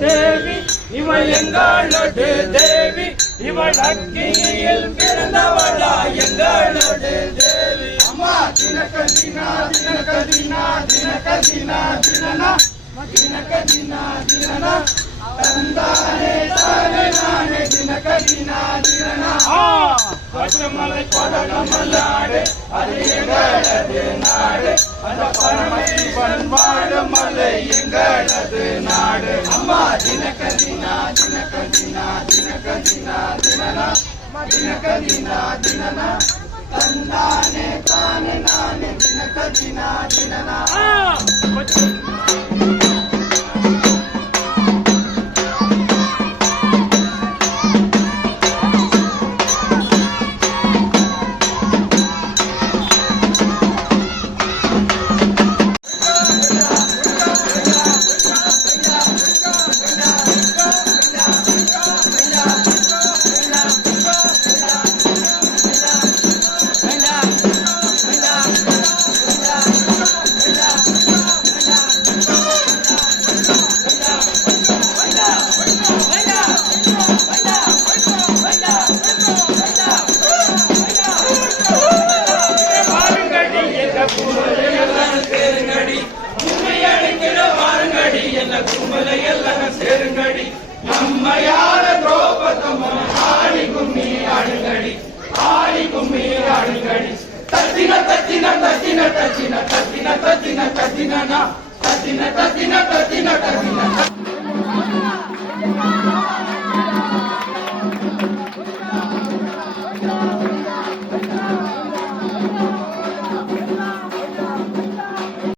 தேவி இவள் எங்களோடு தேவி இவள் அக்கினியில் பிறந்தவளா எங்களோடு தேவி அம்மா தினகதினா தினகதினா தினகதினா தினனா தினகதினா தினனா தந்தானே தானே நானே தினகதினா தினனா பச்சமலை கொடகமல்லாடு அது எங்களது நாடு அந்த பரமசிவன் வாழும் மலை எங்களது நாடு அம்மா தினகதினா தினகதினா தினகதினா தினனா தினகதினா தினனா தந்தானே தானே நானே தினகதினா தினனா